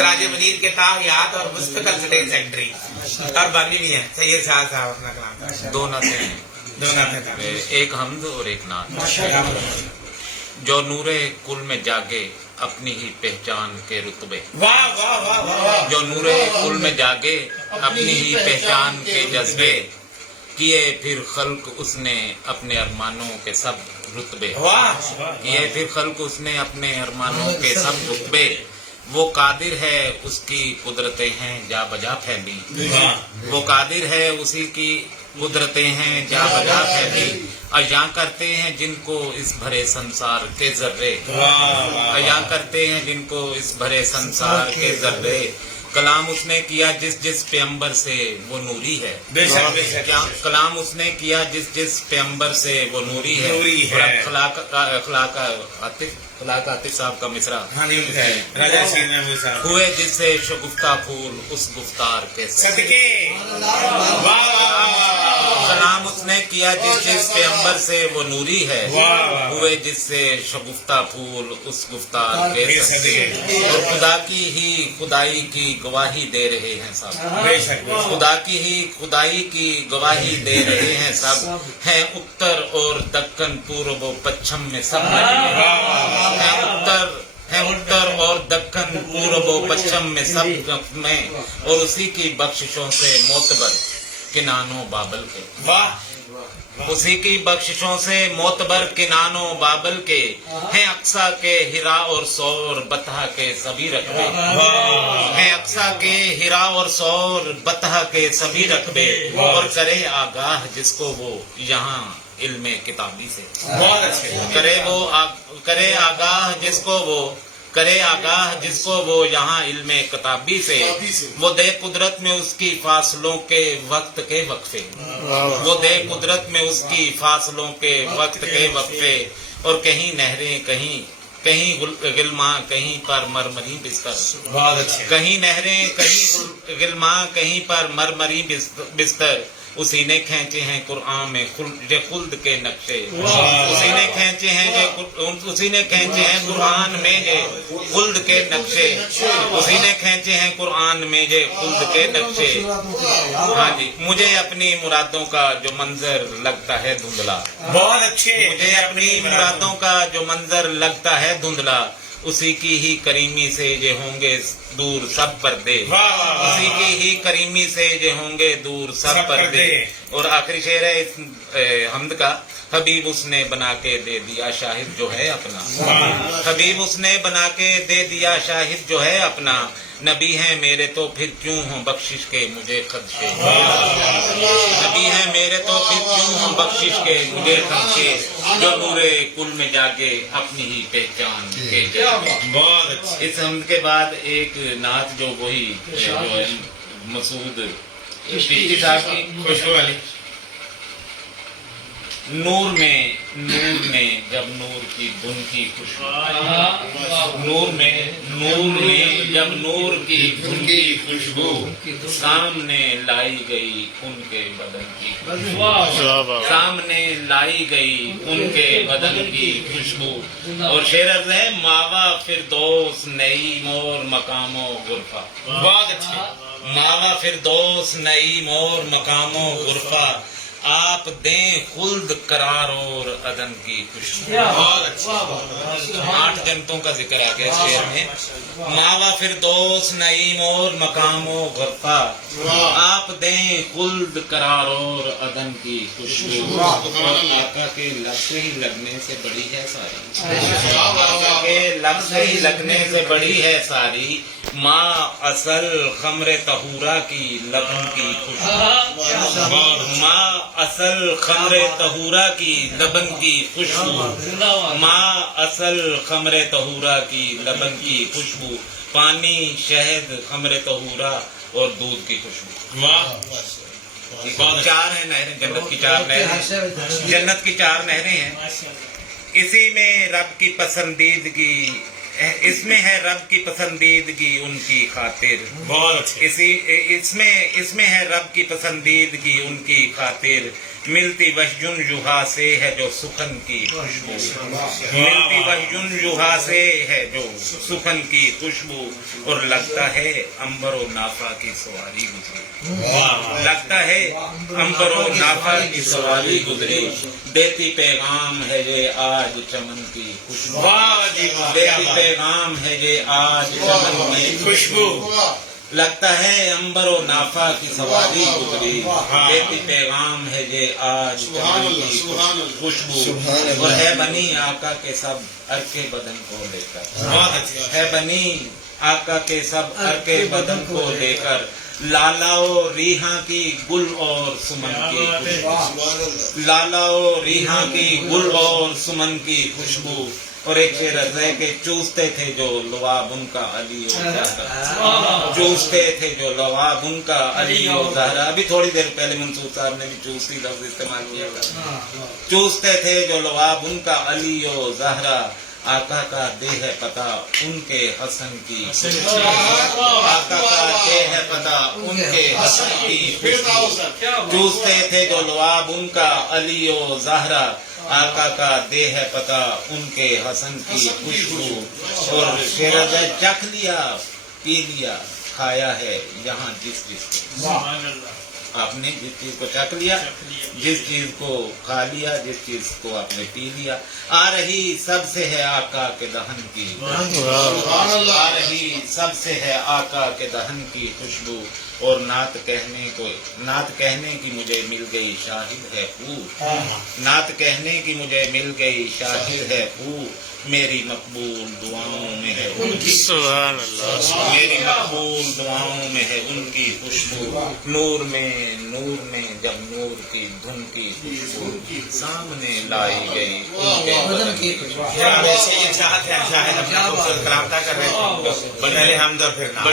سراج منیر کے تاحیات اور مستقل سٹیج سیکرٹری اور باقی بھی ہیں سید شاہ صاحب اپنا کلام دو نعتیں ہیں، دونوں میں ایک حمد اور ایک نعت۔ جو نور کل میں جاگے اپنی ہی پہچان کے رتبے، واہ واہ واہ واہ، جو نور کل میں جاگے اپنی ہی پہچان کے جذبے، کیے پھر خلق اس نے اپنے ارمانوں کے سب رتبے، واہ کیے پھر خلق اس نے اپنے ارمانوں کے سب رتبے، وہ قادر ہے اس کی قدرتیں ہیں جا بجا پھیلی، وہ قادر ہے اسی کی قدرتیں ہیں جا بجا پھیلی، عیاں کرتے ہیں جن کو اس بھرے سنسار کے ذرے، عیاں کرتے ہیں جن کو اس بھرے سنسار کے ذرے، کلام اس نے کیا جس جس پیغمبر سے وہ نوری ہے، بے شک بے شک، کیا کلام اس نے کیا جس جس پیغمبر سے وہ نوری ہے، نوری ہے۔ اور اب خلاق عاطف صاحب کا مصرع، ہاں جی راجا شیر محمود صاحب ہوئے جس سے شگفتہ پھول اس گفتار کے صدقے، واہ واہ واہ، کلام اس نے کیا جس جس پیغمبر سے وہ نوری ہے، واہ۔ ہوئے جس سے شگفتہ پھول اس گفتار کے صدقے، اور خدا کی ہی خدائی کی گواہی دے رہے ہیں سب، بے شک بے شک، خدا کی ہی خدائی کی گواہی دے رہے ہیں سب، ہیں اتر اور دکن پورب و پچھم میں سب لگے ہیں اتر اور دکن پورب و پچھم میں سب میں، اور اسی کی بخششوں سے معتبر کنان و بابل کے، واہ، اسی کی بخششوں سے معتبر کنان و بابل کے، ہیں اقصا کے ہرا اور سور بطح کے سبھی رقبے، ہیں اقصا کے ہرا اور سور بطح کے سبھی رقبے، اور کرے آگاہ جس کو وہ یہاں علم کتابی سے، بہت اچھے، کرے آگاہ جس کو وہ، کرے آگاہ جس کو وہ یہاں علم کتابی سے، وہ دے قدرت میں اس کی فاصلوں کے وقت کے وقفے، وہ دے قدرت میں اس کی فاصلوں کے وقت کے وقفے، اور کہیں نہریں کہیں غلماں کہیں پر مرمری بستر، بہت اچھے، کہیں نہریں کہیں غلماں کہیں پر مرمری بستر، اسی نے کھینچے ہیں قرآن میں خلد کے نقشے، اسی نے کھینچے ہیں قرآن میں خلد کے نقشے، اسی نے کھینچے ہیں قرآن میں خلد کے نقشے، ہاں جی، مجھے اپنی مرادوں کا جو منظر لگتا ہے دھندلا، بہت اچھے، مجھے اپنی مرادوں کا جو منظر لگتا ہے دھندلا، اسی کی ہی کریمی سے یہ ہوں گے دور سب پردے، اسی کی ہی کریمی سے یہ ہوں گے دور سب پردے، اور آخری شعر ہے اس حمد کا، حبیب اس نے بنا کے دے دیا شاہد جو ہے اپنا، حبیب اس نے بنا کے دے دیا شاہد جو ہے اپنا، نبی ہیں میرے تو پھر کیوں ہوں بخشش کے مجھے خدشے، نبی ہیں میرے تو پھر کیوں ہوں بخشش کے مجھے خدشے، جو نور کل میں جاگے اپنی ہی پہچان کے جذبے۔ بہت اچھے، اس حمد کے بعد ایک نعت جو وہی جو ہے مسعود چشتی صاحب کی، خوشبو والی، نور میں جب نور کی دھن کی خوشبو، نور میں جب نور کی دھن کی خوشبو، سامنے لائی گئی ان کے بدن کی خوشبو، سامنے لائی گئی ان کے بدن کی خوشبو، اور شعر ہے ماوا فردوس نعیم اور مقام و غرفہ، بہت اچھے، ماوا فردوس نعیم اور مقام و غرفہ، آپ دیں خلد قرار اور عدن کی خوشبو، بہت اچھے، 8 جنتوں کا ذکر آ گیا اس شعر میں، ماوا فردوس نعیم اور مقام و غرفہ، آپ دیں خلد قرار اور عدن کی خوشبو، اور آقا کے لب سے ہی لگنے سے بڑی ہے ساری، آقا کے لب سے ہی لگنے سے بڑی ہے ساری، ماں اصل خمر طہورا کی لبن کی خوشبو، ماں اصل خمر طہورا کی لبن کی خوشبو، ماں اصل خمر طہورا کی لبن کی خوشبو، پانی شہد خمر طہورا اور دودھ کی خوشبو، بہت 4 ہیں نہریں، جنت کی 4 نہریں، جنت کی 4 نہریں ہیں، اسی میں رب کی پسندیدگی، اس میں ہے رب کی پسندیدگی ان کی خاطر، بہت اچھے، اس میں ہے رب کی پسندیدگی ان کی خاطر، ملتی وحجن یوہا سے ہے جو سخن کی خوشبو، ملتی وحجن یوہا سے ہے جو سخن کی خوشبو، اور لگتا ہے عنبر و نافا کی سواری گزری، لگتا ہے عنبر و نافا کی سواری گزری، دیتی پیغام ہے یہ آج چمن کی خوشبو، دیتی پیغام ہے یہ آج چمن کی خوشبو، لگتا ہے عنبر و نافا کی سواری گزری، دیتی پیغام ہے یہ آج چمن کی خوشبو، اور ہے بنی آقا کے سب ارکے بدن کو لے کر، ہے بنی آقا کے سب ارکے بدن کو لے کر، لالا و ریحاں کی گل اور سمن کی خوشبو، لالا و ریحاں کی گل اور سمن کی خوشبو، اور ایک شعر ہے کہ چوستے تھے جو لعاب ان کا علی و زہرا، چوستے تھے جو لعاب ان کا علی و زہرا، ابھی تھوڑی دیر پہلے منصور صاحب نے بھی چوستی لفظ استعمال کیا تھا، چوستے تھے جو لعاب ان کا علی و زہرا، آقا کا دے ہے پتہ ان کے حسن کی خوشبو، آقا کا دے ہے پتہ ان کے حسن کی خوشبو، چوستے تھے جو لعاب ان کا علی و زہرا، آقا کا دے ہے پتہ ان کے حسن کی خوشبو، اور شیرز چکھ لیا پی لیا کھایا ہے یہاں جس کو، آپ نے جس چیز کو چکھ لیا، جس چیز کو کھا لیا، جس چیز کو آپ نے پی لیا، آ رہی سب سے ہے آقا کے دہن کی، آ رہی سب سے ہے آقا کے دہن کی خوشبو، اور نعت کہنے کی مجھے مل گئی شاہد ہے خو، نعت کہنے کی مجھے مل گئی شاہد ہے خو، میری مقبول دعاؤں میں ہے ان کی، میری مقبول دعاؤں میں ہے ان کی خوشبو، نور میں جب نور کی دھن کی خوشبو سامنے لائی گئی ان کے بدن کی خوشبو۔ یہ چاہت ہے شاہد اپنا خوبصورت کلام طے کر رہے ہیں، پہلے حمد اور پھر نعت۔